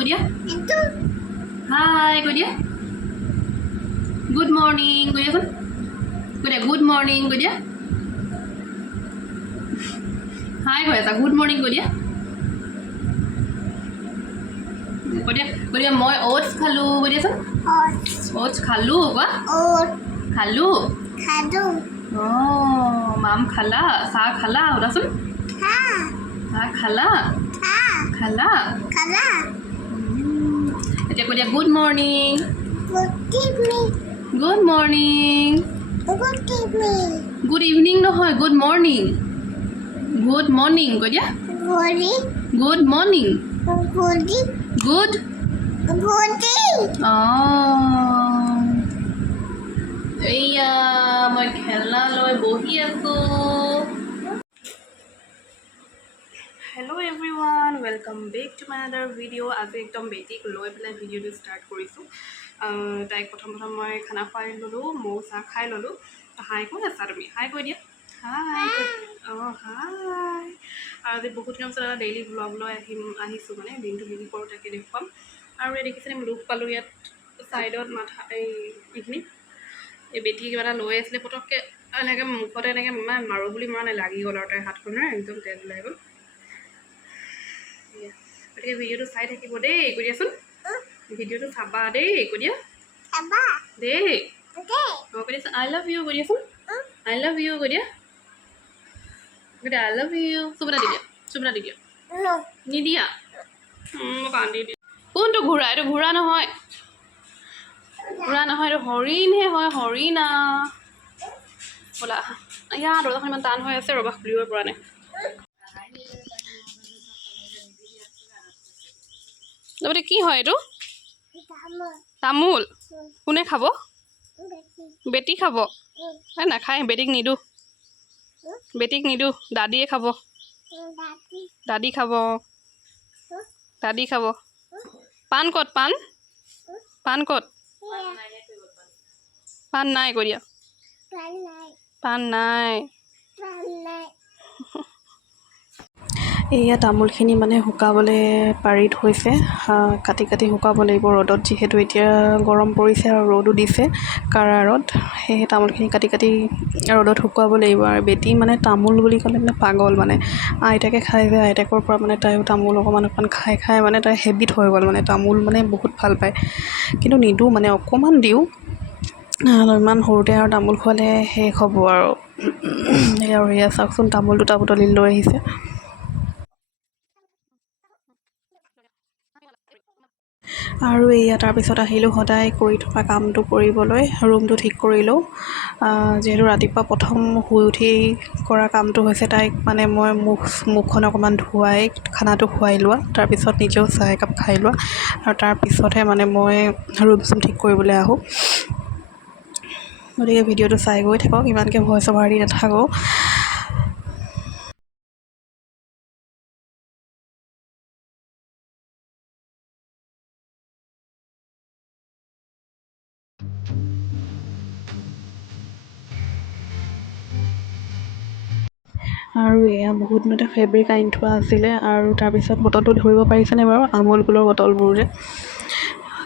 কৈ দিয়া হাই কৈ দিয়া গুড মৰ্ণিং কৈ দিয়াচোন কৈ দিয়া গুড মৰ্ণিং কৈ দিয়া হাই কৈ আছা গুড মৰ্ণিং কৈ দিয়া কৈ দিয়া মই অ'টছ খালোঁ কৈ দিয়াচোন অ'টছ খালোঁ কোৱা খালোঁ অঁ মাম খালা চাহ খালা সুধাচোন চাহ খালা এতিয়া কৈ দিয়া good morning good morning good evening নহয় গুড মৰ্ণিং কৈ দিয়া গুড মৰ্ণিং গুড অঁ এইয়া মই খেলা লৈ বহি আছোঁ hello' everyone welcome back to my other video' আজি একদম বেটিক লৈ পেলাই ভিডিঅ'টো ষ্টাৰ্ট কৰিছোঁ তাইক প্ৰথম মই খানা খুৱাই ল'লোঁ ময়ো চাহ খাই ল'লোঁ হাই কৈ আছা তুমি হাই কৈ দিয়া হাই অঁ হাই আৰু আজি বহুত দিনৰ পিছত এটা ডেইলি ব্লগ লৈ আহিছোঁ মানে দিনটো কি কৰোঁ তাকে দেখুৱাম আৰু এই দেখিছেনে লোক পালোঁ ইয়াত ছাইডত মাথা এইখিনি এই বেটি কিবা এটা লৈ আছিলে পটককৈ এনেকৈ মুখতে এনেকৈ মানে মাৰোঁ বুলি মৰা নাই লাগি গ'ল আৰু তাইৰ হাতখনৰ একদম তেজ ওলাই গ'ল গতিকে ভিডিঅ'টো চাই থাকিব দেই কৈ দিয়াচোন ভিডিঅ'টো চাবা দেই কৈ দিয়া দেই অঁ কৈ দিয়াচোন আই লাভ ইউ কৈ দিয়াচোন আই লাভ ইউ কৈ দিয়া আই লাভ ইউ চুপনা দি দিয়া নিদিয়া মোক কান্দি দিয়া কোনটো ঘোঁৰা এইটো ঘোঁৰা নহয় এইটো হৰিণহে হয় হৰিণা ব'লা ইয়াৰ দৰ্জাখন ইমান টান হৈ আছে ৰ'বা খুলিব পৰা নাই লগতে কি হয় এইটো তামোল কোনে খাব বেটি খাব এই নাখায় বেটিক নিদোঁ দাদীয়ে খাব দাদী খাব পাণ ক'ত পাণ নাই কৈ দিয়া পাণ নাই এয়া তামোলখিনি মানে শুকাবলৈ পাৰি থৈছে কাটি শুকাব লাগিব ৰ'দত যিহেতু এতিয়া গৰম পৰিছে আৰু ৰ'দো দিছে কাৰা ৰ'দ সেয়েহে তামোলখিনি কাটি ৰ'দত শুকুৱাব লাগিব আৰু বেটি মানে তামোল বুলি ক'লে মানে পাগল মানে আইতাকে খাই যে আইতাকৰ পৰা মানে তাইও তামোল অকণমান খাই মানে তাই হেবিট হৈ গ'ল মানে তামোল মানে বহুত ভাল পায় কিন্তু নিদিওঁ মানে অকণমান দিওঁ ইমান সৰুতে আৰু তামোল খোৱালে শেষ হ'ব আৰু এয়া চাওকচোন তামোল দুটা বুটলি লৈ আহিছে আৰু এয়া তাৰপিছত আহিলোঁ সদায় কৰি থকা কামটো কৰিবলৈ ৰুমটো ঠিক কৰি লওঁ যিহেতু ৰাতিপুৱা প্ৰথম শুই উঠি কৰা কামটো হৈছে তাইক মানে মই মুখখন অকণমান ধুৱাই খানাটো খুৱাই লোৱা তাৰপিছত নিজেও চাহ একাপ খাই লোৱা আৰু তাৰপিছতহে মানে মই ৰুম চুম ঠিক কৰিবলৈ আহোঁ গতিকে ভিডিঅ'টো চাই গৈ থাকক ইমানকৈ ভইচ অভাৰ দি নাথাকোঁ আৰু এয়া বহুত দিনতে ফেব্ৰিক আনি থোৱা আছিলে আৰু তাৰপিছত বটলটো ধৰিব পাৰিছেনে বাৰু আমুল কুলৰ বটলবোৰ যে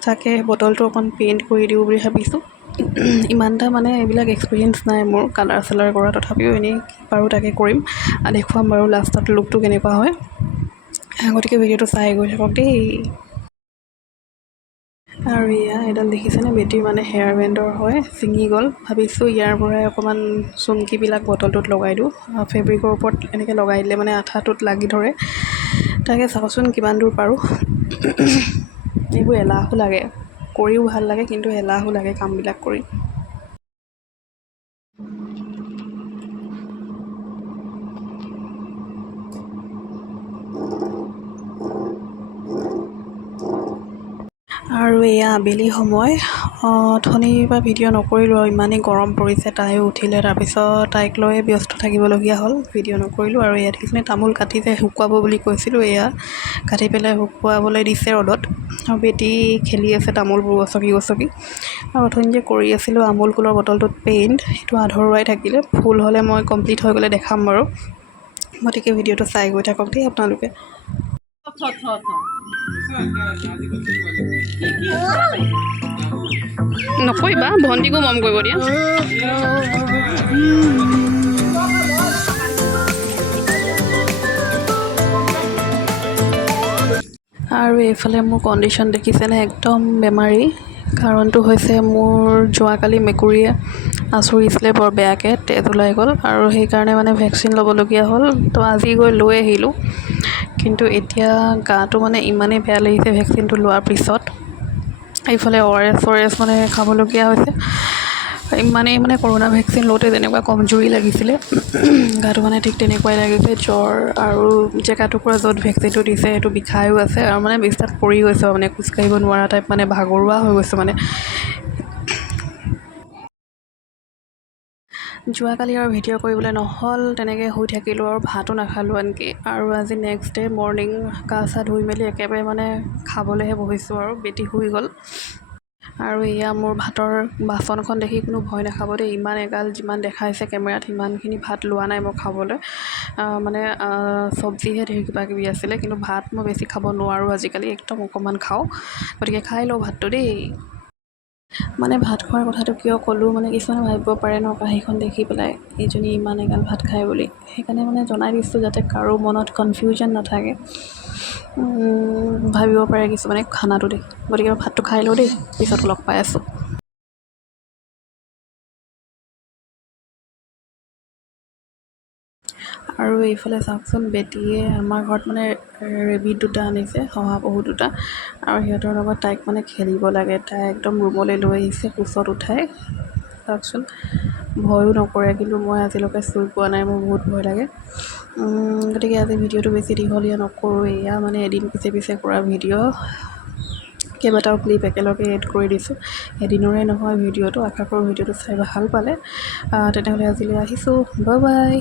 তাকে বটলটো অকণ পেইণ্ট কৰি দিওঁ বুলি ভাবিছোঁ ইমান এটা মানে এইবিলাক এক্সপিৰিয়েঞ্চ নাই মোৰ কালাৰ চালাৰ কৰা তথাপিও এনেই পাৰোঁ তাকে কৰিম দেখুৱাম বাৰু লাষ্টত লুকটো কেনেকুৱা হয় গতিকে ভিডিঅ'টো চাই গৈ থাকক দেই আৰু এডাল দেখিছেনে বেটিৰ মানে হেয়াৰ বেণ্ডৰ হয় ছিঙি গ'ল ভাবিছোঁ ইয়াৰ পৰাই অকণমান চুমকিবিলাক বটলটোত লগাই দিওঁ ফেব্ৰিকৰ ওপৰত এনেকৈ লগাই দিলে মানে আঠাটোত লাগি ধৰে তাকে চাওঁচোন কিমান দূৰ পাৰোঁ এইবোৰ এলাহো লাগে কৰিও ভাল লাগে কিন্তু এলাহো লাগে কামবিলাক কৰি আৰু এয়া আবেলি সময় অথনিৰ পৰা ভিডিঅ' নকৰিলোঁ আৰু ইমানেই গৰম পৰিছে তাইও উঠিলে তাৰপিছত তাইক লৈয়ে ব্যস্ত থাকিবলগীয়া হ'ল ভিডিঅ' নকৰিলোঁ আৰু এয়া দেখিছেনে তামোল কাটি যে শুকুৱাব বুলি কৈছিলোঁ এয়া কাটি পেলাই শুকুৱাবলৈ দিছে ৰ'দত আৰু বেটি খেলি আছে তামোলবোৰ গছকি আৰু অথনি যে কৰি আছিলোঁ আমুল কুলৰ বটলটোত পেইণ্ট সেইটো আধৰুৱাই থাকিলে ফুল হ'লে মই কমপ্লিট হৈ গ'লে দেখাম বাৰু গতিকে ভিডিঅ'টো চাই গৈ থাকক দেই আপোনালোকে নকৰিবা, ভণ্টিকো মৰম কৰিব দিয়া। আৰু এইফালে মোৰ কণ্ডিশ্যন দেখিছেনে, একদম বেমাৰী। কাৰণটো হৈছে মোৰ যোৱাকালি মেকুৰীয়ে আঁচুৰিছিলে বৰ বেয়াকৈ, তেজ ওলাই গ'ল আৰু সেইকাৰণে মানে ভেকচিন ল'বলগীয়া হ'ল। তো আজি গৈ লৈ আহিলোঁ, কিন্তু এতিয়া গাটো মানে ইমানেই বেয়া লাগিছে ভেকচিনটো লোৱাৰ পিছত। এইফালে ORS মানে খাবলগীয়া হৈছে। ইমানেই মানে কৰোণা ভেকচিন লওঁতে যেনেকুৱা কমজুৰি লাগিছিলে, গাটো মানে ঠিক তেনেকুৱাই লাগিছে। জ্বৰ আৰু জেগাটুকুৰা য'ত ভেকচিনটো দিছে সেইটো বিষায়ো আছে আৰু মানে বিছনাত পৰি গৈছে, মানে খোজকাঢ়িব নোৱাৰা টাইপ, মানে ভাগৰুৱা হৈ গৈছে মানে। যোৱাকালি আৰু ভিডিঅ' কৰিবলৈ নহ'ল, তেনেকৈ শুই থাকিলোঁ আৰু ভাতো নাখালোঁ আনকি। আৰু আজি নেক্সট ডে মৰ্ণিং গা চা ধুই মেলি একেবাৰে মানে খাবলৈহে বহিছোঁ আৰু বেটি শুই গ'ল। আৰু এয়া মোৰ ভাতৰ বাচনখন দেখি কোনো ভয় নাখাব দেই, ইমান এগাল যিমান দেখাইছে কেমেৰাত সিমানখিনি ভাত লোৱা নাই মই খাবলৈ। মানে চব্জিহে ধেৰ কিবাকিবি আছিলে, কিন্তু ভাত মই বেছি খাব নোৱাৰোঁ আজিকালি, একদম অকণমান খাওঁ। গতিকে খাই লওঁ ভাতটো দেই। মানে ভাত খোৱাৰ কথাটো কিয় ক'লোঁ, মানে কিছুমানে ভাবিব পাৰে ন কাঁহীখন দেখি পেলাই এইজনী ইমান এগাল ভাত খায় বুলি। সেইকাৰণে মানে জনাই দিছোঁ যাতে কাৰো মনত কনফিউজন নাথাকে, ভাবিব পাৰে কিছুমানে খানাটো দেখি। গতিকে ভাতটো খাই লওঁ দেই, পিছত লগ পাই আছোঁ। আৰু এইফালে চাওকচোন, বেটীয়ে আমাৰ ঘৰত মানে ৰেবিট দুটা আনিছে, শহাপহু দুটা, আৰু সিহঁতৰ লগত তাইক মানে খেলিব লাগে। তাই একদম ৰুমলৈ লৈ আহিছে কোচত উঠাই। চাওকচোন, ভয়ো নকৰে, কিন্তু মই আজিলৈকে চুই পোৱা নাই, মোৰ বহুত ভয় লাগে। গতিকে আজি ভিডিঅ'টো বেছি দীঘলীয়া নকৰোঁ, এয়া মানে এদিন পিছে পিছে কৰা ভিডিঅ', কেইবাটাও ক্লিপ একেলগে এড কৰি দিছোঁ। এদিনৰে নহয় ভিডিঅ'টো, আশা কৰোঁ ভিডিঅ'টো চাই ভাল পালে। তেনেহ'লে আজিলৈ আহিছোঁ, বাই বাই।